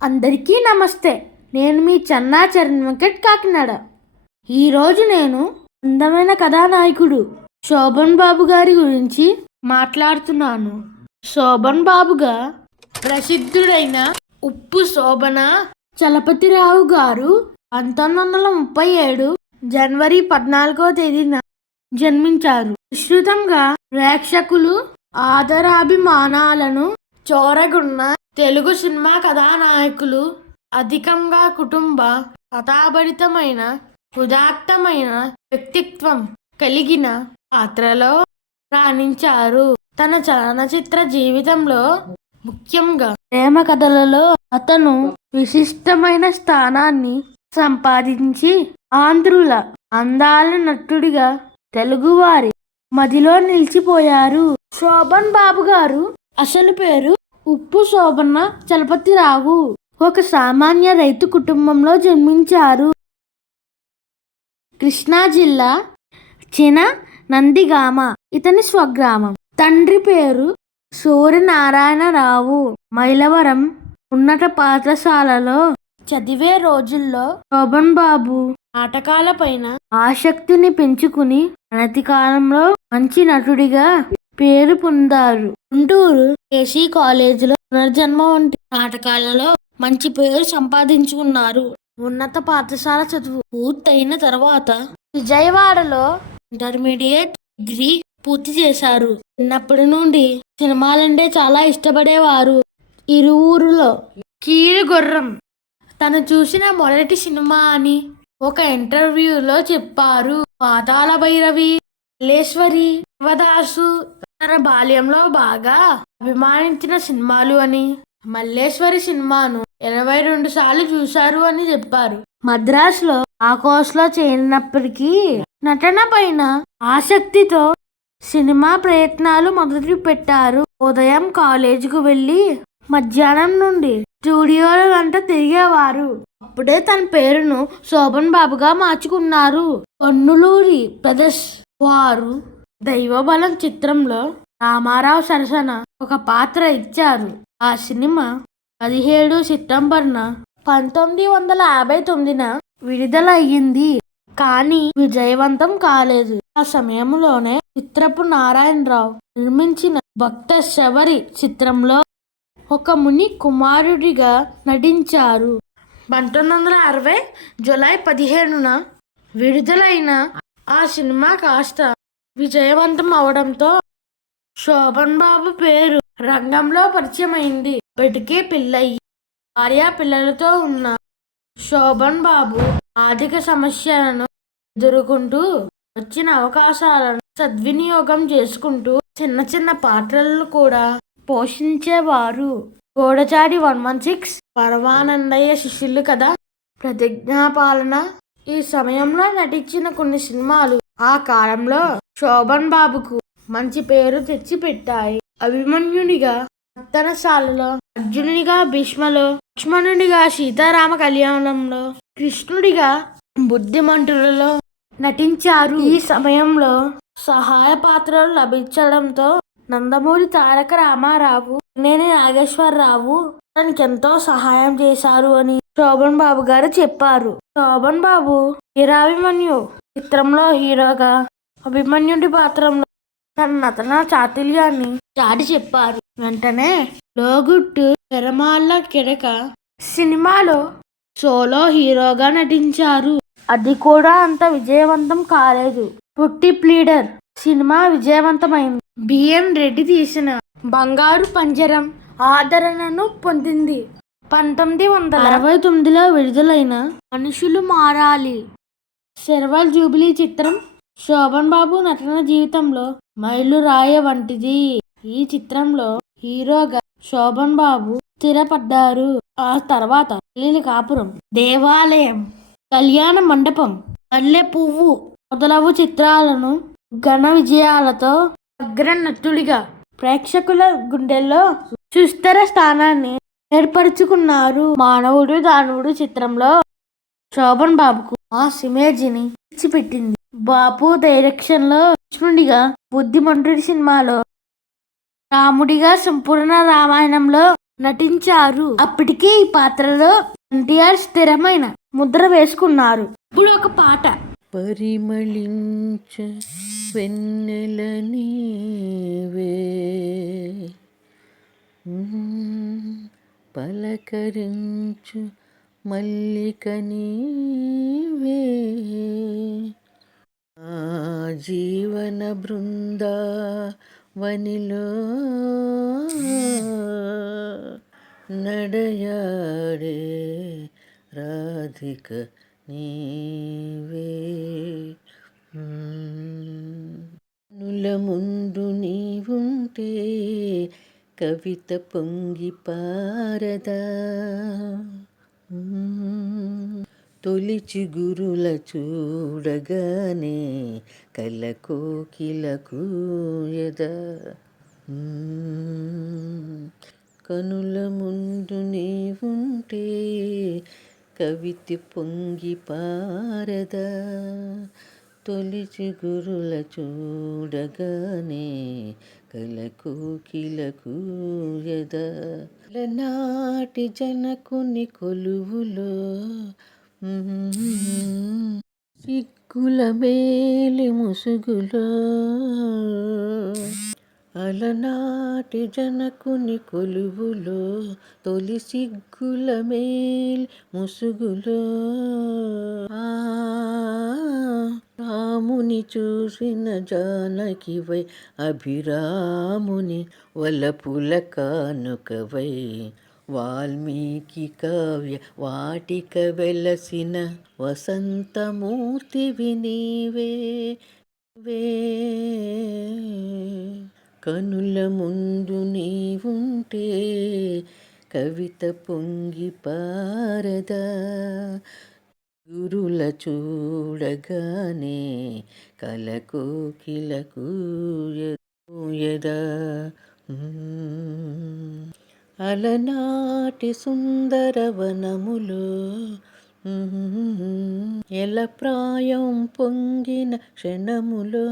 అందరికీ నమస్తే. నేను మీ చెన్నా చరణ్ వెంకట్ కాకినాడ. ఈరోజు నేను అందమైన కథానాయకుడు శోభన్ బాబు గారి గురించి మాట్లాడుతున్నాను. శోభన్ బాబుగా ప్రసిద్ధుడైన ఉప్పు శోభన చలపతిరావు గారు 1937 జనవరి 14వ తేదీన జన్మించారు. విస్తృతంగా ప్రేక్షకులు ఆదరాభిమానాలను చూరగొన్న తెలుగు సినిమా కథానాయకులు. అధికంగా కుటుంబ కథాభరితమైన ఉదాత్తమైన వ్యక్తిత్వం కలిగిన పాత్రలో రాణించారు. తన చలనచిత్ర జీవితంలో ముఖ్యంగా ప్రేమ కథలలో అతను విశిష్టమైన స్థానాన్ని సంపాదించి ఆంధ్రుల అందాల నటుడిగా తెలుగువారి మదిలో నిలిచిపోయారు. శోభన్ బాబు గారు అసలు పేరు ఉప్పు శోభన చలపతిరావు. ఒక సామాన్య రైతు కుటుంబంలో జన్మించారు. కృష్ణా జిల్లా చిన నందిగామ ఇతని స్వగ్రామం. తండ్రి పేరు సూర్యనారాయణరావు. మైలవరం ఉన్నత పాఠశాలలో చదివే రోజుల్లో శోభన్ బాబు నాటకాల పైన ఆసక్తిని పెంచుకుని అనతి కాలంలో మంచి నటుడిగా పేరు పొందారు. గుంటూరు కేసీ కాలేజీలో పునర్జన్మ వంటి నాటకాలలో మంచి పేరు సంపాదించుకున్నారు. ఉన్నత పాఠశాల చదువు పూర్తయిన తర్వాత విజయవాడలో ఇంటర్మీడియట్ డిగ్రీ పూర్తి చేశారు. చిన్నప్పటి నుండి సినిమాలంటే చాలా ఇష్టపడేవారు. ఇరువురులో కీలుగుర్రం తను చూసిన మొదటి సినిమా అని ఒక ఇంటర్వ్యూలో చెప్పారు. పాతాళ భైరవి, మల్లేశ్వరి, శివదాసు తన బాల్యంలో బాగా అభిమానించిన సినిమాలు అని, మల్లేశ్వరి సినిమాను 22 సార్లు చూశారు అని చెప్పారు. మద్రాసులో ఆ కోర్సులో చేరినప్పటికీ నటన పైన ఆసక్తితో సినిమా ప్రయత్నాలు మొదలు పెట్టారు. ఉదయం కాలేజీకు వెళ్ళి మధ్యాహ్నం నుండి స్టూడియోల వెంట తిరిగేవారు. అప్పుడే తన పేరును శోభన్ బాబుగా మార్చుకున్నారు. పొన్నులూరి ప్రదర్శ్ వారు దైవబలం చిత్రంలో రామారావు సరసన ఒక పాత్ర ఇచ్చారు. ఆ సినిమా 17 సెప్టెంబర్న 1959న విడుదల అయ్యింది. కానీ విజయవంతం కాలేదు. ఆ సమయంలోనే చిత్రపు నారాయణరావు నిర్మించిన భక్త శబరి చిత్రంలో ఒక ముని కుమారుడిగా నటించారు. 1960 జూలై 15న విడుదలైన ఆ సినిమా కాస్త విజయవంతం అవడంతో శోభన్ బాబు పేరు రంగంలో పరిచయమైంది. ఇప్పటికే పెళ్ళయి భార్య పిల్లలతో ఉన్న శోభన్ బాబు ఆర్థిక సమస్యలను ఎదుర్కొంటూ వచ్చిన అవకాశాలను సద్వినియోగం చేసుకుంటూ చిన్న చిన్న పాత్రలను కూడా పోషించేవారు. గోడచారి 116, పరమానందయ్య శిష్యులు కథ, ప్రతిజ్ఞాపాలన ఈ సమయంలో నటించిన కొన్ని సినిమాలు ఆ కాలంలో శోభన్ బాబుకు మంచి పేరు తెచ్చిపెట్టాయి. అభిమన్యునిగా నర్తనశాలలో, అర్జునునిగా భీష్మలో, లక్ష్మణుడిగా సీతారామ కళ్యాణంలో, కృష్ణుడిగా బుద్ధిమంతులలో నటించారు. ఈ సమయంలో సహాయ పాత్రలు లభించడంతో నందమూరి తారక రామారావు, నేనే నాగేశ్వరరావు తనకెంతో సహాయం చేశారు అని శోభన్ బాబు గారు చెప్పారు. శోభన్ బాబు వీరాభిమన్యు చిత్రంలో హీరోగా అభిమన్యుడి పాత్రలో తన నటన చాతుల్యాన్ని చాటి చెప్పారు. వెంటనే లోగుట్టు పెరమాళ్ళ కిడక సినిమాలో సోలో హీరోగా నటించారు. అది కూడా అంత విజయవంతం కాలేదు. పుట్టి ప్లీడర్ సినిమా విజయవంతమైంది. బిఎన్ రెడ్డి తీసిన బంగారు పంజరం ఆదరణను పొందింది. 1969లో విడుదలైన మనుషులు మారాలి సిల్వర్ జూబిలీ చిత్రం శోభన్ బాబు నటన జీవితంలో మైలురాయి వంటిది. ఈ చిత్రంలో హీరోగా శోభన్ బాబు స్థిరపడ్డారు. ఆ తర్వాత పెళ్లి కాపురం, దేవాలయం, కళ్యాణ మండపం, మల్లె పువ్వు మొదలగు చిత్రాలను ఘన విజయాలతో అగ్ర నటుడిగా ప్రేక్షకుల గుండెల్లో సుస్థిర స్థానాన్ని ఏర్పరచుకున్నారు. మానవుడు దానవుడు చిత్రంలో శోభన్ బాబుకు ఆ ఇమేజ్ని ఇచ్చిపెట్టింది. బాపు డైరెక్షన్ లో కృష్ణుడిగా బుద్ధిమంతుడి సినిమాలో, రాముడిగా సంపూర్ణ రామాయణంలో నటించారు. అప్పటికే ఈ పాత్రలో ఎన్టీఆర్ స్థిరమైన ముద్ర వేసుకున్నారు. ఇప్పుడు ఒక పాట. పరిమళించ వెన్నెల నీవే, పలకరించు మల్లిక నీవే, ఆ జీవన బృందావనిలో నడయాడే రాధిక నీవే. నుల ముందు నీవుంటే కవిత పొంగి పారదా, తొలి చిగురుల చూడగానే కలకోకిలకు ఎదా. కనుల ముందు నీవుంటే కవిత పొంగి పారదా, తొలి చిగురుల చూడగానే కలకోకిలకు ఎదా. నాటి జనకుని కొలువులో సిగ్గుల మేలి ముసుగులో, అలనాటి జనకుని కొలువులో తొలి సిగ్గుల మేల్ ముసుగులో, రాముని చూసిన జానకివై, అభిరాముని వలపుల కానుకవై, వాల్మీకి కావ్య వాటిక వెలసిన వసంతమూర్తివి నీవే. కనుల ముందు నీవుంటే కవిత పొంగి పారదా, గురుల చూడగానే కలకోకిలకు ఎదా. అలనాటి సుందరవనములో ఎల ప్రాయం పొంగిన క్షణములో,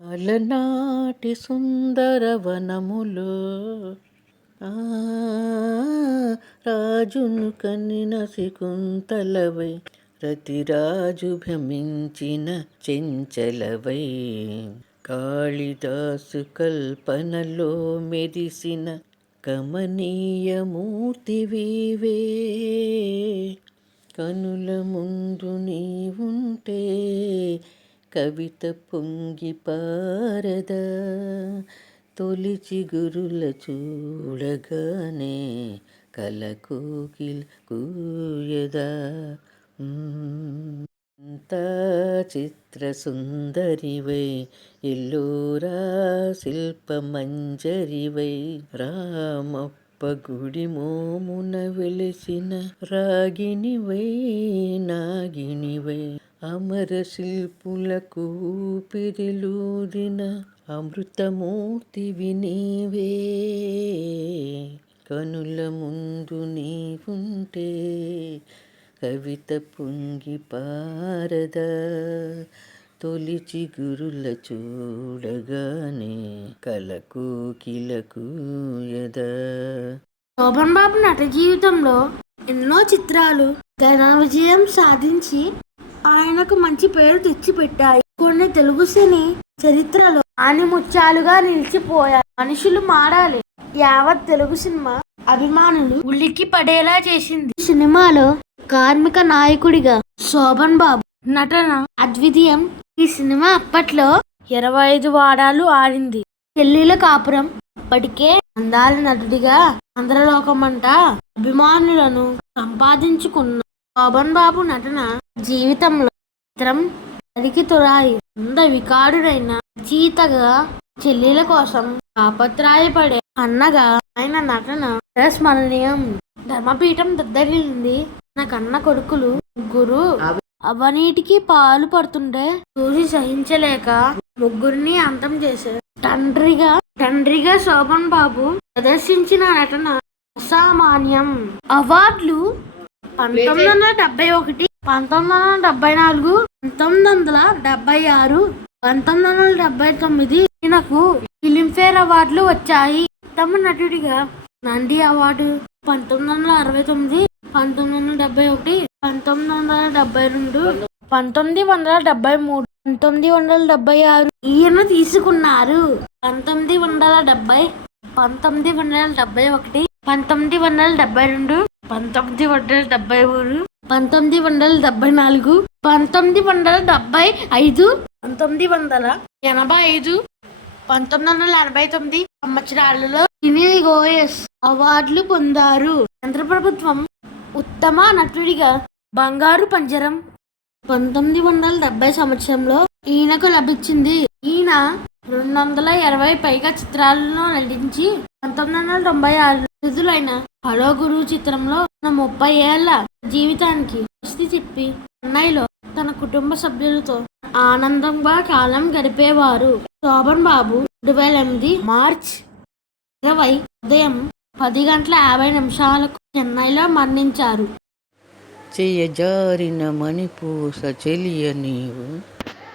అలనాటి సుందరవనములో రాజును కనిన శకుంతలవై, రతిరాజు భ్రమించిన చెంచలవై, కాళిదాసు కల్పనలో మెరిసిన కమనీయమూర్తివీవే. కనుల ముందు నీవుంటే కవిత పొంగి పారదా, తొలి చిగురుల చూడగానే కలకోకిలకు ఎదా. అంతా చిత్ర సుందరివై, ఎల్లోరా శిల్పమంజరివై, రామప్ప గుడి మోమున వెలిసిన రాగిణివై నాగిణివై, అమర శిల్పులకు ఊపిరిలూదిన అమృతమూర్తివి నీవే. కనుల ముందు నీవుంటే కవిత పొంగి పారదా, తొలి చిగురుల చూడగానే కలకోకిలకు ఎదా. శోభన్ బాబు నట జీవితంలో ఎన్నో చిత్రాలు ఘన విజయం సాధించి ఆయనకు మంచి పేరు తెచ్చిపెట్టాయి. కొన్ని తెలుగు సినీ చరిత్రలో ఆనిముత్యాలుగా నిలిచిపోయాయి. మనుషులు మారాలి యావత్ తెలుగు సినిమా అభిమానులు ఉలిక్కి పడేలా చేసింది. ఈ సినిమాలో కార్మిక నాయకుడిగా శోభన్ బాబు నటన అద్వితీయం. ఈ సినిమా అప్పట్లో 25 వారాలు ఆడింది. చెల్లెల కాపురం ఇప్పటికే అందాల నటుడిగా ఆంధ్రలోకమంట అభిమానులను సంపాదించుకున్న శోభన్ బాబు నటన జీవితంలో చిత్రం అదికి తురాయి వికారుడైన రచయితగా చెల్లెల కోసం తాపత్రయపడే అన్నగా ఆయన నటన స్మరణీయం. ధర్మపీఠం దద్దరిల్లింది. నా కన్న కొడుకులు ముగ్గురు అవనీటికి పాలు పడుతుంటే చూసి సహించలేక ముగ్గురిని అంతం చేశారు. తండ్రిగా శోభన్ బాబు ప్రదర్శించిన నటన అసామాన్యం. అవార్డులు 1971, 1974, 1976, 1979 ఈయనకు ఫిలింఫేర్ అవార్డులు వచ్చాయి. ఉత్తమ నటుడిగా నంది అవార్డు 1969, 1971, 1972, 1973, 1976 ఈయన తీసుకున్నారు. 1970, 1971, 1972, 1973, 1974, 1975, 1985, 1989 సంవత్సరాలలో సినీ గోయస్ అవార్డులు పొందారు. కేంద్ర ప్రభుత్వం ఉత్తమ నటుడిగా బంగారు పంజరం 1970 సంవత్సరంలో ఈయనకు లభించింది. ఈయన 220 పైగా చిత్రాలలో నటించి 1996 విడుదలైన హలో గురు చిత్రంలో తన 30 ఏళ్ల జీవితానికి స్వస్తి చెప్పి చెన్నైలో తన కుటుంబ సభ్యులతో ఆనందంగా కాలం గడిపేవారు. శోభన్ బాబు 2008 మార్చ్ 20 ఉదయం 10:50 చెన్నైలో మరణించారు. చెయ్యజారిన మణిపూస చెలియ నీవు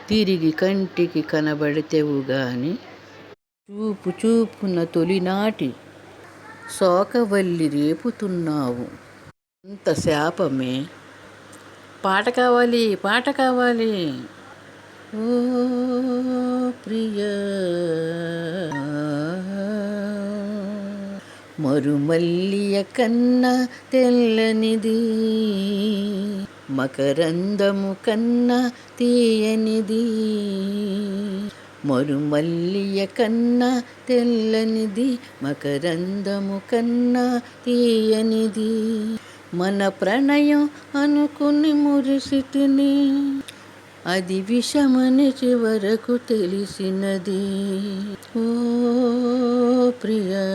తిరిగి కంటికి కనబడితేవు గాని చూపు చూపున తొలినాటి శోకవల్లి రేపుతున్నావు. అంత శాపమే. పాట కావాలి, పాట కావాలి. ఓ ప్రియ మరుమల్లియ కన్నా తెల్లనిది, మకరందము కన్నా తీయనిది. మరుమల్లియ కన్నా తెల్లనిది, మకరందము కన్నా తీయనిది. మన ప్రణయం అనుకుని మురిసితిని, అది విషమని చివరకు తెలిసినది. ఓ ప్రియా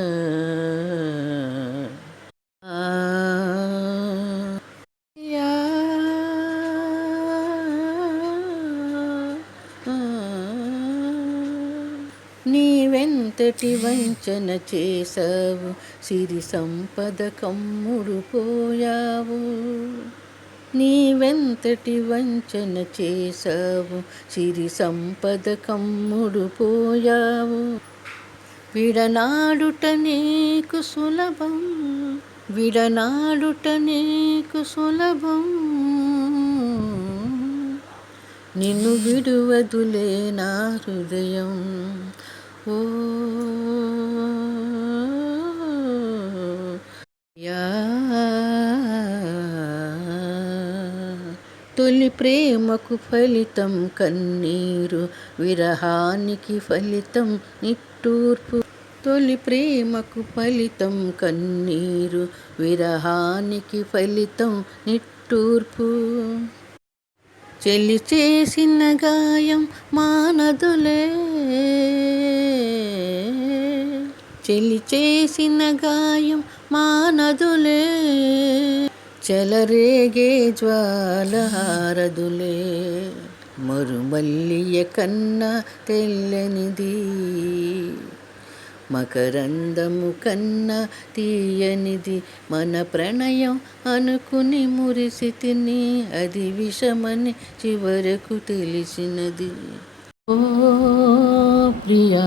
నీవెంతటి వంచన చేసావు, సిరి సంపద కమ్ముడు పోయావు. నీవెంతటి వంచన చేసావు, సిరి సంపద కమ్ముడు పోయావు. విడనాడుట నీకు సులభం, విడనాడుట నీకు సులభం. నిన్ను విడువదులే నా హృదయం. ఓ యా తొలి ప్రేమకు ఫలితం కన్నీరు, విరహానికి ఫలితం నిట్టూర్పు. తొలి ప్రేమకు ఫలితం కన్నీరు, విరహానికి ఫలితం నిట్టూర్పు. చెలి చేసిన గాయం మానదులే, చెలి చేసిన గాయం మానదులే. చెలరేగే జ్వాల హారదులే. మరుమల్లియ కన్నా తెల్లనిది, మకరందము కన్నా తీయనిది. మన ప్రణయం అనుకుని మురిసితిని, అది విషమని చివరకు తెలిసినది. ఓ ప్రియా